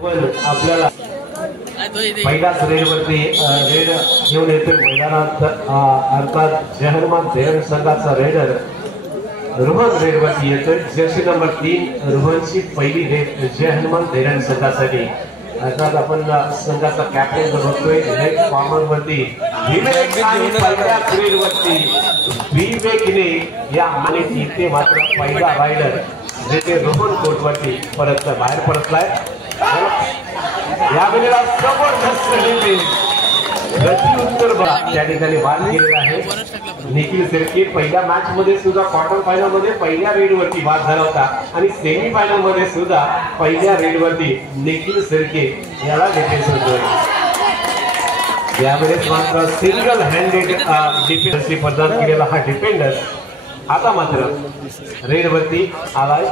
आपल्याला पहिल्याच रेडवरती रेड घेऊन येतोय मैदानात अर्थात जय हनुमान धैरण संघाचा रेडर रोहन रेडवरती येतोय। जर्सी नंबर 3 रोहनची पहिली रेड जय हनुमान धैरण संघासाठी। अर्थात आपण संघाचा कॅप्टन बघतोय लेग कॉर्नर वरती विवेक आणि पहिल्याच रेडवरती विवेकने या आणि इथे मात्र पहिला रायडर जेथे रोहन कोर्टवरती बाहेर परतलाय। या वेळेला जबरदस्त प्रत्युत्तर त्या ठिकाणी बाद केलेला आहे। निखिल शेळके पहिल्या मॅच मध्ये सुद्धा क्वार्टर फायनल मध्ये पहिल्या रेड वरती बाद झाला होता आणि सेमी फायनल मध्ये सुद्धा पहिल्या रेड वरती निखिल शेळके याला डिफेन्स होतोय। यावेळेस मात्र सिंगल हँडेड डिफेन्सची प्रदान केलेला हा डिफेंडर आता मात्र रेड वरती आलाय।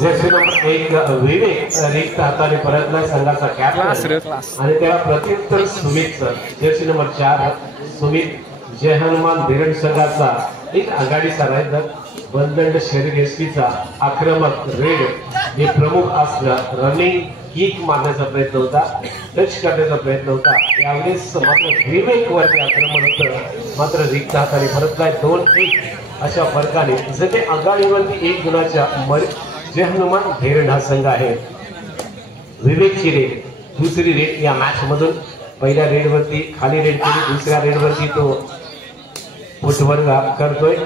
जर्सी नंबर 1 विवेक रिक्त हाताने परतला संघाचा कॅप्टन आणि त्याला प्रत्युत्तर सुमित। जर्सी नंबर 4 सुमित जय हनुमान धैरण संघाचा एक आघाडीचा रायडर बंदंड शरीर एसपीचा आक्रमक रेड हे प्रमुख असलं रनिंग किक मारण्याचा प्रयत्न होता, टच करण्याचा प्रयत्न होता। यावेळेस मात्र विवेक वरती आक्रमण होतं मात्र रिक्त हाताने परतलाय 2-1 अशा फरकाने जसे आघाडीवरती 1 गुणाच्या जय हनुमान धैरण हा संघ आहे। विवेकची रेड दुसरी रेड या मॅच मधून पहिल्या रेड वरती खाली रेड केली, दुसऱ्या रेड वरती तो फुटवर्क करतोय।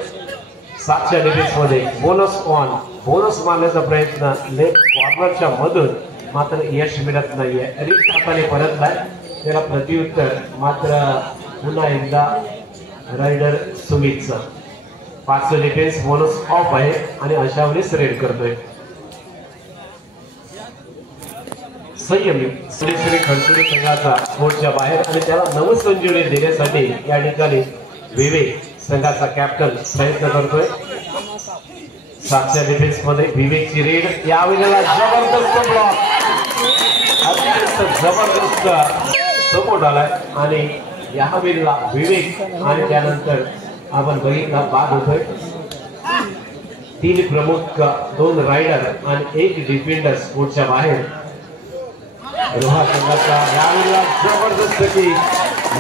7च्या डिफेन्स मध्ये बोनस मारण्याचा प्रयत्न लेग कॉर्नरच्या मधून मात्र यश मिळत नाहीये। रिक्त हाताने परतलाय त्याला प्रत्युत्तर मात्र पुन्हा एकदा रायडर सुमितचं 5चं डिफेन्स बोनस ऑफ आहे आणि अशा वेळेस रेड करतोय। संयमी श्री खडसुरे संघाचा कोर्टच्या बाहेर आणि त्याला नवसंजीवनी देण्यासाठी या ठिकाणी विवेक संघाचा कॅप्टन प्रयत्न करतोय। 7च्या डिफेन्स मध्ये विवेकची रेड यावेळेला जबरदस्त ब्लॉक जबरदस्त सपोर्ट आलाय आणि या वेळेला विवेक आणि त्यानंतर आपण बघितला बाद होतोय। 3 प्रमुख 2 रायडर आणि 1 डिफेंडर कोर्टच्या बाहेर। रोहा संघाचा यावेळेला जबरदस्त की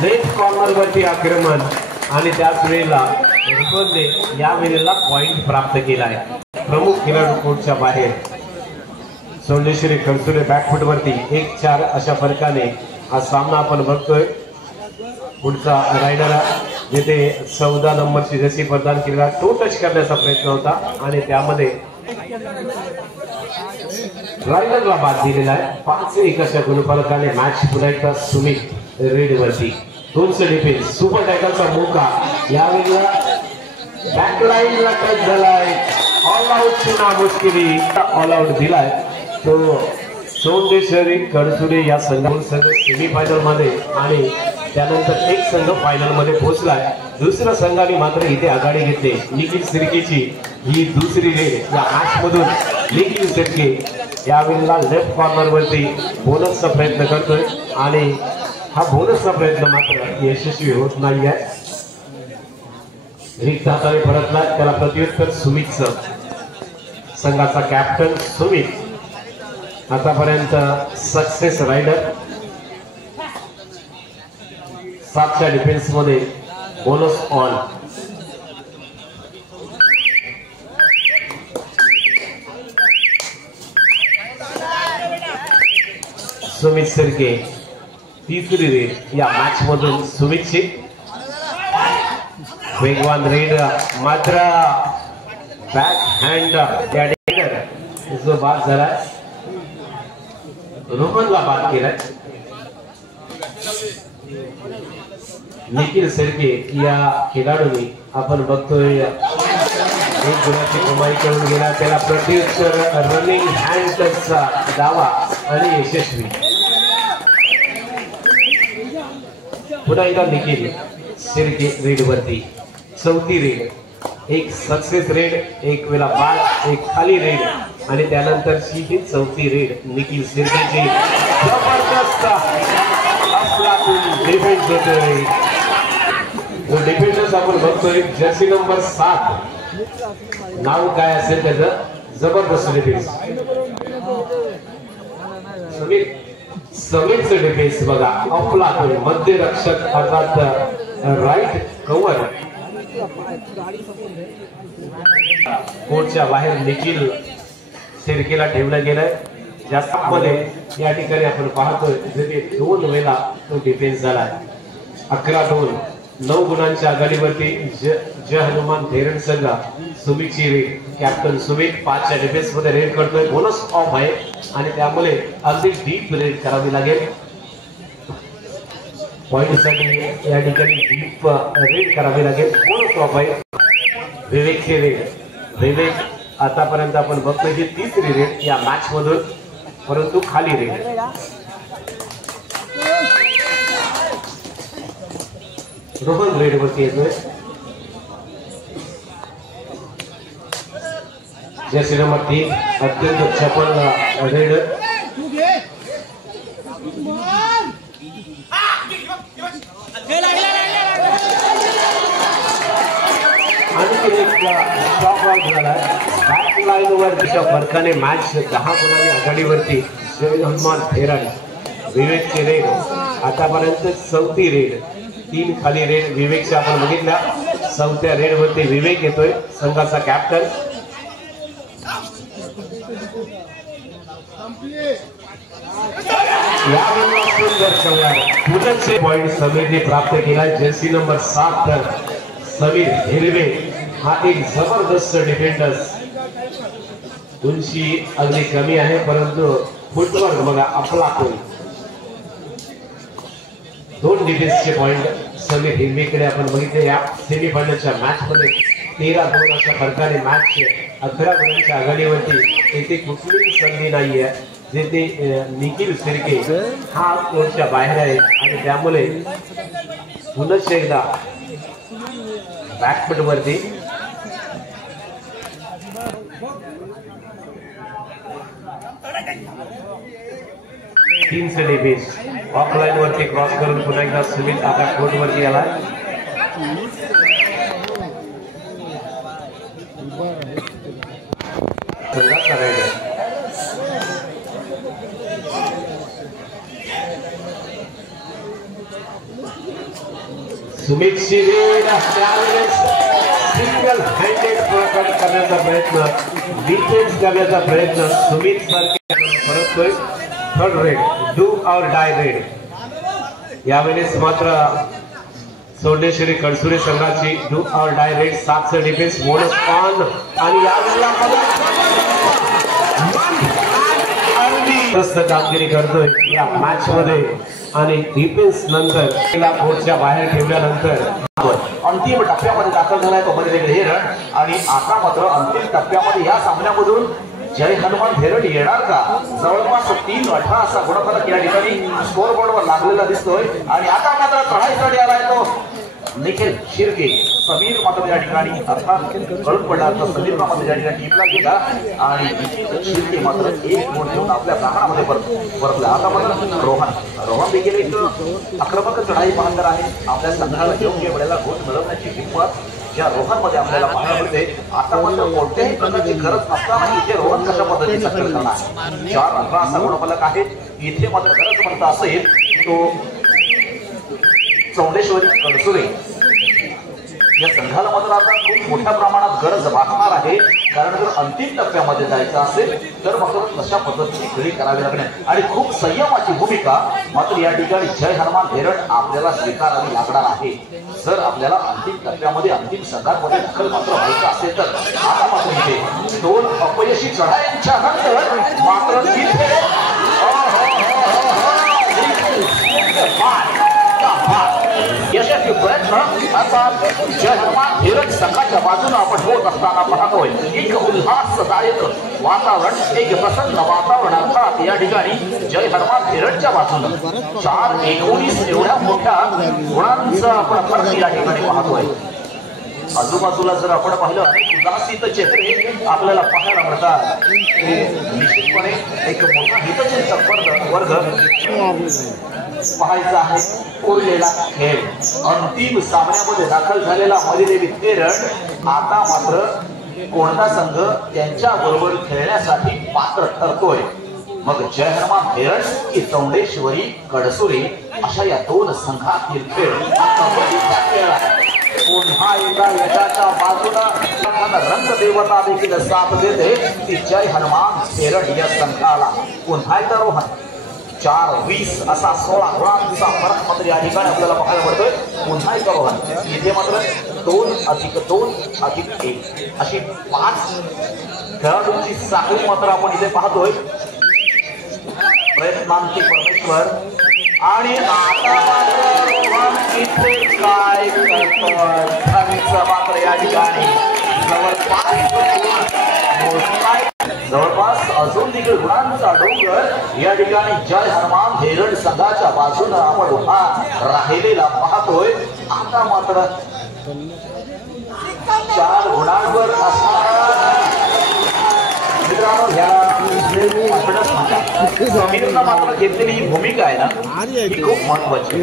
लेफ्ट कॉर्नर वरती आक्रमण आणि त्याच वेळेला रोहनने या वेळेला पॉइंट प्राप्त केलाय। प्रमुख खेळाडू कोर्टच्या बाहेर सोंडेश्वरी खडसुरे बॅकफुट वरती 1-4 अशा फरकाने हा सामना आपण बघतोय। पुढचा रायडर जिथे 14 नंबरची जर्सी प्रदान केलेला तो टच करण्याचा प्रयत्न होता आणि त्यामध्ये रायडरला बाद दिलेला आहे। 5-1 अशा गुणफलकाने मॅच पुन्हा एकदा सुमित रेड वरती। 2चं डिफेन्स सुपर टायटलचा मोका यावेळेला बॅकलाईनला टच झालाय। ऑल आउट ची नामुष्किली ऑल आउट दिलाय तो सोंडेश्वरी खडसुरे या संघ सेमी फायनल मध्ये आणि त्यानंतर एक संघ फायनल मध्ये पोहोचलाय। दुसऱ्या संघाने मात्र इथे आघाडी घेतली। निखिल शेळकेची ही दुसरी रेड या मॅच मधून निखिल शेळके यावेळेला लेफ्ट कॉर्नर वरती बोनसचा प्रयत्न करतोय आणि हा बोनसचा प्रयत्न मात्र यशस्वी होत नाहीये। रिक्त हाताने परतला त्याला प्रत्युत्तर सुमितचं संघाचा कॅप्टन सुमित आतापर्यंत सक्सेस रायडर। 7च्या डिफेन्स मध्ये बोनस ऑन। सुमित शेळके तिसरी रेड या मॅच मधून सुमितची वेगवान रेड मात्र बॅक हँड जो बाद झाला रोहनला बाद केलाय। निखिल शेळके या खेळाडूने आपण बघतोय 1 गुणाची कमाई करून गेला त्याला प्रत्युत्तर रनिंग हँड टचचा दावा आणि यशस्वी। पुन्हा एकदा निखिल शेळके रेड वरती 4थी रेड 1 सक्सेस रेड 1 वेळा बाद 1 खाली रेड आणि त्यानंतरची ही 4थी रेड निखिल शेळकेची जबरदस्त डिफेन्स होतोय। बरोबरच आपण बघतोय जर्सी नंबर 7 नाव काय असेल त्याचं जबरदस्त डिफेन्स समीरचं डिफेन्स बघा अफलातून मध्य रक्षक अर्थात राईट कव्हर कोर्टच्या बाहेर निखिल सिरकेला ठेवलं गेलंय जास्त मध्ये या ठिकाणी आपण पाहतोय जे 2 वेळा तो डिफेन्स झालाय 11-2 9 गुणांच्या आघाडीवरती जय हनुमान धेरण संघ सुमितची रेड कॅप्टन सुमित 5च्या डिफेन्स मध्ये रेड करतोय बोनस ऑफ आहे आणि त्यामुळे अगदी डीप रेड करावी लागेल पॉइंट साठी या ठिकाणी डीप रेड करावी लागेल बोनस ऑफ आहे विवेकची रेड विवेक आतापर्यंत आपण बघतोय की 3री रेड या मॅच मधून परंतु खाली रेड रोहन रेड वरती येतोय जर्सी नंबर 3 अत्यंत चपळ रेड फरकाने मॅच 10 गुणांनी आघाडीवरती जय हनुमान धेरण विवेकची रेड आतापर्यंत 4थी रेड 3 खाली रेड विवेकच्या आपण बघितल्या 4थ्या रेड वरती विवेक येतोय संघाचा कॅप्टन पुढचे पॉइंट समीरने प्राप्त केला जर्सी नंबर 7 समीर हिरवे हा एक जबरदस्त डिफेंडर्स उंची अगदी कमी आहे परंतु फुटवर्क बघा अफलातून 2 डिफेन्सचे पॉइंट समीर हिरवेकडे आपण बघितले या सेमीफायनलच्या मॅच मध्ये 13-2 अशा फरकाने मॅच 11 गुणांच्या आघाडीवरती येथे कुठलीही संधी नाहीये जेथे निखिल सिरके हा कोर्टच्या बाहेर आहे आणि त्यामुळे पुन्हा एकदा बॅकफुट वरती तीनचे डिफेन्स ऑफलाईन वरती क्रॉस करून पुन्हा एकदा सुमित आता कोर्ट वरती आला सुमित सिंगल हँडेड करण्याचा प्रयत्न डिफेन्स करण्याचा प्रयत्न सुमित सारखे परततोय 3rd रेड डू और डाय रेड यावेळेस मात्र सोंडेश्वरी कणसुरे संघाची डू और डाय रेड 7चं डिफेन्स बोनस ऑन आणि यावेळेला कामगिरी करतोय या मॅच मध्ये आणि डिफेन्स नंतर तिला कोर्टच्या बाहेर ठेवल्यानंतर अंतिम टप्प्यामध्ये दाखल झालाय तो मध्ये धेरण आणि आता मात्र अंतिम टप्प्यामध्ये या सामन्यामधून जय हनुमान धेरण येणार का जवळपास 3-18 असा गुणफलक या ठिकाणी स्कोर बोर्डवर लागलेला दिसतोय आणि आता मात्र चढाईसाठी आलाय तो निखिल शिर्के समीर मात्र या ठिकाणी अर्थात कळून पडला तर समीर मात्र या ठिकाणी टीमला गेला आणि निखिल शिर्के मात्र 1 गुण घेऊन आपल्या प्रांगणामध्ये परतला आता मात्र रोहन देखील एक आक्रमक चढाई पाहणार आहे आपल्या संघाला योग्य वेळेला गुण मिळवण्याची हिंमत ज्या रोहनमध्ये आपल्याला पाहायला मिळते आता मात्र कोणत्याही प्रकारची गरज नसताना इथे रोहन कशा पद्धतीचा खेळ करणार 4-18 असा गुणफलक आहे इथे मात्र गरज म्हणता असेल तो चौंडेश्वरी कणसुरे या संघाला मात्र आता खूप मोठ्या प्रमाणात गरज भासणार आहे कारण जर अंतिम टप्प्यामध्ये जायचं असेल तर मात्र तशा पद्धतीने खेळी करावी लागणे आणि खूप संयमाची भूमिका मात्र या ठिकाणी जय हनुमान धेरण आपल्याला स्वीकारावी लागणार आहे जर आपल्याला अंतिम टप्प्यामध्ये अंतिम संघांमध्ये दखल मात्र व्हायचं असेल तर आता मात्र इथे 2 अपयशी चढायांच्या नंतर मात्र तिथे यशस्वी प्रयत्न अर्थात जय हनुमान धेरण संघाच्या बाजूने आपण होत असताना पाहतोय एक उल्हासदायक वातावरण एक प्रसन्न वातावरण अर्थात या ठिकाणी जय हनुमान धेरणच्या बाजूने 4-19 एवढ्या मोठ्या गुणांचा आपण फरक या ठिकाणी पाहतोय आजूबाजूला जर आपण पाहिलं उदासीत चेहरे आपल्याला पाहायला मिळतात. निश्चितपणे एक मोठा हितचिंतक वर्ग पाहायचा आहे. उरलेला खेळ अंतिम सामन्यामध्ये दाखल झालेला मलिदेवी तेरण आता मात्र कोणता संघ त्यांच्या बरोबर खेळण्यासाठी पात्र ठरतोय. मग जय हनुमान धेरण की चौंडेश्वरी कडसुरी अशा या दोन संघातील खेळ पुन्हा एकदा यशाच्या बाजूला रंगदेवता देखील साथ देते की जय हनुमान धेरण या संघाला पुन्हा एकदा रोहन 4-20 असा 16 गुणांचा फरक मात्र या ठिकाणी आपल्याला पाहायला मिळतोय. पुन्हा एकदा रोहन इथे मात्र 2+2+1 अशी 5 खेळाडूंची साखळी मात्र आपण इथे पाहतोय. प्रयत्नांची परमेश्वर आणि आता मात्र इथे काय करतोय मात्र या ठिकाणी जवळपास अजून देखील गुणांचा डोंगर या ठिकाणी जय हनुमान धेरण संघाच्या बाजूने आपण उभा राहिलेला पाहतोय. आता मात्र 4 गुणांवर असणारा मित्रांनो समीरनं मात्र घेतलेली ही भूमिका आहे ना ही खूप महत्वाची.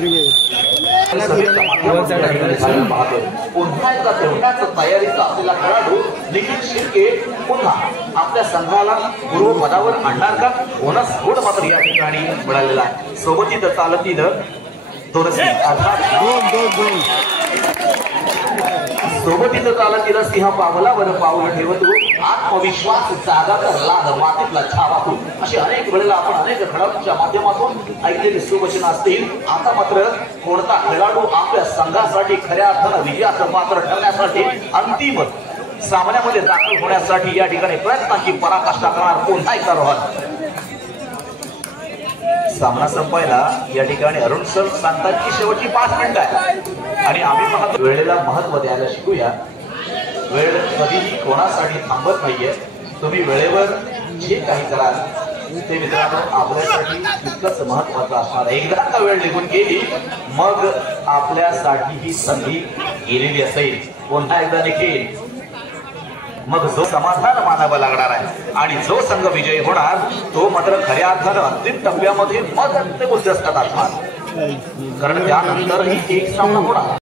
पुन्हा एकदा तेवढ्याच तयारीचा असलेला खेळाडू निखिल शिर्के पुन्हा आपल्या संघाला पूर्वपदावर आणणार का? बोनस गोड मात्र या ठिकाणी मिळालेला आहे. सोबतीत चालतीत सोबतीचं चालतीला सिंह पावलावर पाऊल ठेवत आत्मविश्वास जागा करला मातीतला छावा तू अशी अनेक वेळेला आपण अनेक खेळाडूंच्या माध्यमातून ऐकलेली सुवचन असतील. आता मात्र कोणता खेळाडू आपल्या संघासाठी खऱ्या अर्थानं विजयाचं पात्र ठरण्यासाठी अंतिम सामन्यामध्ये दाखल होण्यासाठी या ठिकाणी प्रयत्नांची पराकाष्ठा करणार पुन्हा एकदा रोहन. सामना संपायला या ठिकाणी अरुण सर सांगतात की शेवटची 5 मिनिटं आहे आणि आम्ही पाहतो वेळेला महत्व द्यायला शिकूया. वेळ कधीही कोणासाठी थांबत नाहीये. तुम्ही वेळेवर जे काही कराल ते मित्रांनो आपल्यासाठी तितकंच महत्वाचं असणार. एकदा का वेळ निघून गेली मग आपल्यासाठी ही संधी गेलेली असेल. पुन्हा एकदा देखील मग जो समाधान मानावं लागणार आहे आणि जो संघ विजयी होणार तो मात्र खऱ्या अर्थानं अंतिम टप्प्यामध्ये मग ते उद्ध्वस्त असणार. कारण त्यानंतरही एक सामना होणार.